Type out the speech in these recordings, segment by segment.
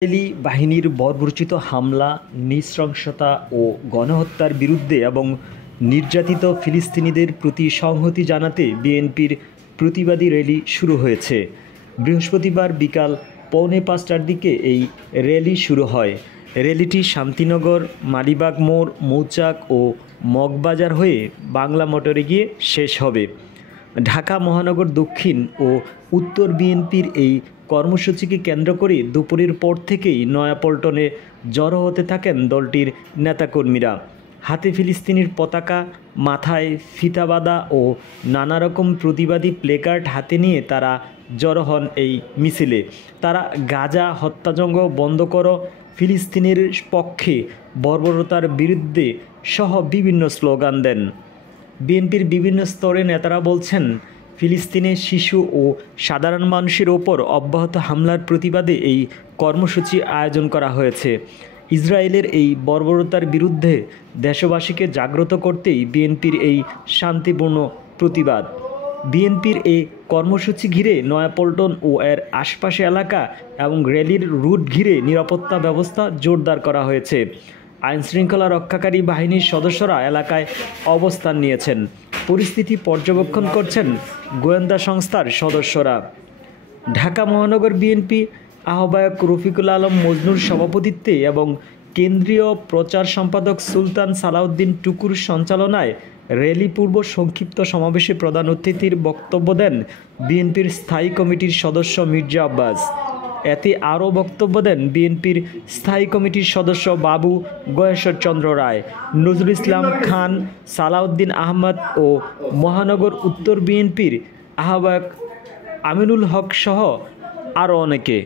Israeli বাহিনীর বর্বরোচিত হামলা, নৃশংসতা ও গণহত্যার বিরুদ্ধে এবং নির্যাতিত ফিলিস্তিনিদের প্রতি সংহতি জানাতে বিএনপির প্রতিবাদী র্যালি শুরু হয়েছে। বৃহস্পতিবার বিকাল 4:45টার দিকে এই র্যালি শুরু হয়। র্যালিটি শান্তিনগর, মালিবাগ মোড়, মৌচাক ও মগবাজার হয়ে বাংলা মোটরে গিয়ে শেষ হবে। ঢাকা মহানগর দক্ষিণ ও উত্তর বিএনপির এই কর্মসূচিকে কেন্দ্র করে দুপুরের পর থেকেই নয়াপল্টনে জড়ো হতে থাকেন দলটির নেতাকর্মীরা। হাতে ফিলিস্তিনির পতাকা, মাথায় ফিতাবাঁধা ও নানা রকম প্রতিবাদী প্লেকার্ড হাতে নিয়ে তারা জড়ো হন এই মিছিলে। তারা গাজা হত্যাযজ্ঞ বন্ধ করো, ফিলিস্তিনের পক্ষে, বর্বরতার বিরুদ্ধে সহ বিভিন্ন স্লোগান দেন। বিএনপির বিভিন্ন স্তরের নেতারা বলছেন, ফিলিস্তিনে শিশু ও সাধারণ মানুষের ওপর অব্যাহত হামলার প্রতিবাদে এই কর্মসূচি আয়োজন করা হয়েছে। ইসরায়েলের এই বর্বরতার বিরুদ্ধে দেশবাসীকে জাগ্রত করতেই বিএনপির এই শান্তিপূর্ণ প্রতিবাদ। বিএনপির এই কর্মসূচি ঘিরে নয়াপল্টন ও এর আশপাশে এলাকা এবং র্যালির রুট ঘিরে নিরাপত্তা ব্যবস্থা জোরদার করা হয়েছে। আইনশৃঙ্খলা রক্ষাকারী বাহিনীর সদস্যরা এলাকায় অবস্থান নিয়েছেন। পরিস্থিতি পর্যবেক্ষণ করছেন গোয়েন্দা সংস্থার সদস্যরা। ঢাকা মহানগর বিএনপি আহ্বায়ক রফিকুল আলম মজনুর সভাপতিত্বে এবং কেন্দ্রীয় প্রচার সম্পাদক সুলতান সালাউদ্দিন টুকুর সঞ্চালনায় র্যালি পূর্ব সংক্ষিপ্ত সমাবেশে প্রধান অতিথির বক্তব্য দেন বিএনপির স্থায়ী কমিটির সদস্য মির্জা আব্বাস। এতে আরও বক্তব্য দেন বিএনপির স্থায়ী কমিটির সদস্য বাবু গয়েশ্বরচন্দ্র রায়, নজরুল ইসলাম খান, সালাউদ্দিন আহমদ ও মহানগর উত্তর বিএনপির আহ্বায়ক আমিনুল হক সহ আরও অনেকে।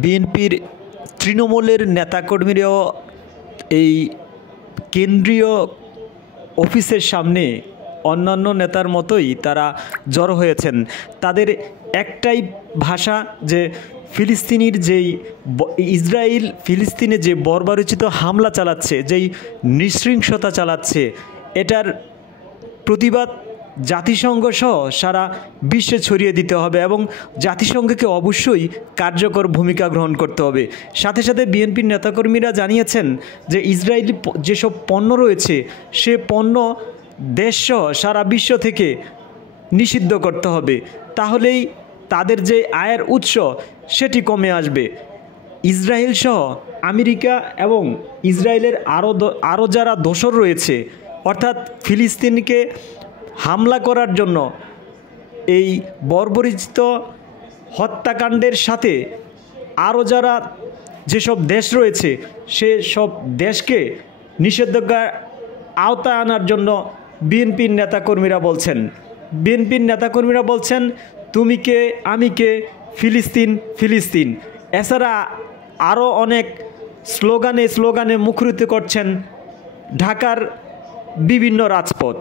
বিএনপির তৃণমূলের নেতাকর্মীরাও এই কেন্দ্রীয় অফিসের সামনে অন্যান্য নেতার মতোই তারা জড়ো হয়েছেন। তাদের একটাই ভাষা যে ইসরায়েল ফিলিস্তিনে যে বর্বরোচিত হামলা চালাচ্ছে, যেই নৃশংসতা চালাচ্ছে, এটার প্রতিবাদ জাতিসংঘ সহ সারা বিশ্বে ছড়িয়ে দিতে হবে এবং জাতিসংঘকে অবশ্যই কার্যকর ভূমিকা গ্রহণ করতে হবে। সাথে সাথে বিএনপির নেতাকর্মীরা জানিয়েছেন যে ইসরায়েলি যেসব পণ্য রয়েছে সে পণ্য দেশসহ সারা বিশ্ব থেকে নিষিদ্ধ করতে হবে, তাহলেই তাদের যে আয়ের উৎস সেটি কমে আসবে। ইসরায়েল সহ আমেরিকা এবং ইসরায়েলের আরও যারা দোসর রয়েছে, অর্থাৎ ফিলিস্তিনকে হামলা করার জন্য এই বর্বরিত হত্যাকাণ্ডের সাথে আরও যারা যেসব দেশ রয়েছে সে সব দেশকে নিষেধাজ্ঞার আওতায় আনার জন্য বিএনপির নেতাকর্মীরা বলছেন তুমি কে আমি কে, ফিলিস্তিন ফিলিস্তিন। এছাড়া আরও অনেক স্লোগানে মুখরিত করছেন ঢাকার বিভিন্ন রাজপথ।